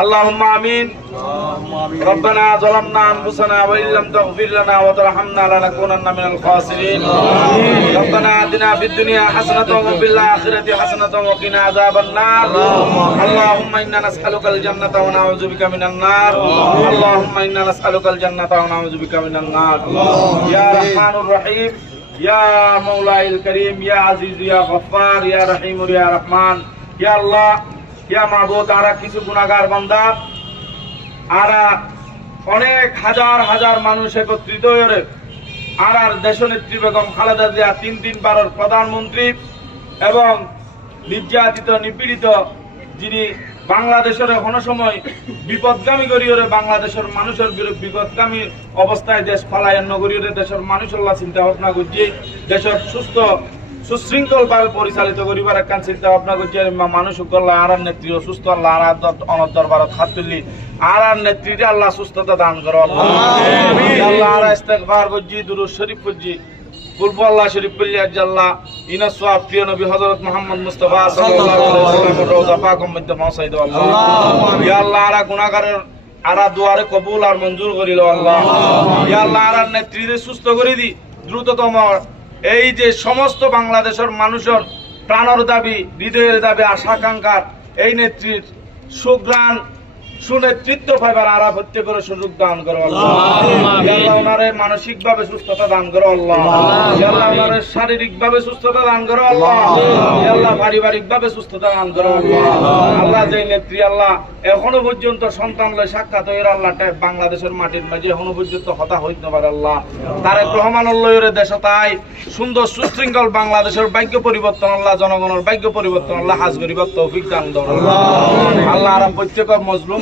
اللهم امين ربنا ظلمنا انفسنا وان لم تغفر لنا وترحمنا لنكونن من الخاسرين ربنا اتنا في الدنيا حسنه وفي الاخره حسنه وقنا عذاب النار اللهم انا نسالك الجنه ونعوذ بك من النار اللهم انا نسالك الجنه ونعوذ بك من النار يا رحمن الرحيم يا مولاي الكريم يا عزيز يا غفار يا رحيم يا رحمن يا الله কিছু গুণাগার বান্দা। আরা অনেক হাজার হাজার মানুষ একত্রিত হয়ে আর আর বেগম খালেদা জিয়া তিন প্রধানমন্ত্রী এবং নির্যাতিত, নিপীড়িত যিনি বাংলাদেশের কোনো সময় বিপদগামী করিয়রে বাংলাদেশের মানুষের বিরুদ্ধে বিপদগামী অবস্থায় দেশ ফালায়ন্ন করিয়রে দেশের মানুষের চিন্তা ভাবনা করছে দেশের সুস্থ সুশৃঙ্খল ভাবে পরিচালিত করিবার একখান চিন্তা ভাবনা করছি মানুষ করলে আর আর নেত্রী অসুস্থ আল্লাহ আর অনর্দর ভারত হাত তুললি আর আর নেত্রীতে আল্লাহ সুস্থতা দান করো আল্লাহ। আর করছি দুরুদ শরীফ করছি কুলবু আল্লাহ শরীফ করলি আজ ইনা সোয়াব প্রিয় নবী হযরত মুহাম্মদ মুস্তাফা সাল্লাল্লাহু আলাইহি ওয়াসাল্লাম মধ্যে পৌঁছাই দাও আল্লাহ। ইয়া আল্লাহ আর গুনাহগারের আরা দুয়ারে কবুল আর মঞ্জুর করিল আল্লাহ। ইয়া আল্লাহ আর নেত্রীদের সুস্থ করে দি দ্রুততম এই যে সমস্ত বাংলাদেশের মানুষের প্রাণর দাবি হৃদয়ের দাবি আশাকাঙ্ক্ষার এই নেত্রীর সুগ্রাণ সুনেতৃত্ব পাইবার আরা প্রত্যেক করে সুযোগ দান করো আল্লাহ। ওনারে মানসিক ভাবে সুস্থতা দান করো আল্লাহ। ওনারে শারীরিক ভাবে সুস্থতা দান করো আল্লাহ। আল্লাহ পারিবারিক ভাবে সুস্থতা দান করো আল্লাহ। আল্লাহ যে নেত্রী আল্লাহ এখনও পর্যন্ত সন্তান লয় সাক্ষাৎ আল্লাহ টাইপ বাংলাদেশের মাটির মাঝে এখনও পর্যন্ত হতা হইতে পারে আল্লাহ। তারেক রহমান লয়ের দেশ তাই। সুন্দর সুশৃঙ্খল বাংলাদেশের ভাগ্য পরিবর্তন আল্লাহ জনগণের ভাগ্য পরিবর্তন আল্লাহ হাজ গরিবার তৌফিক দান আল্লাহ আল্লাহ আর প্রত্যেক মজলুম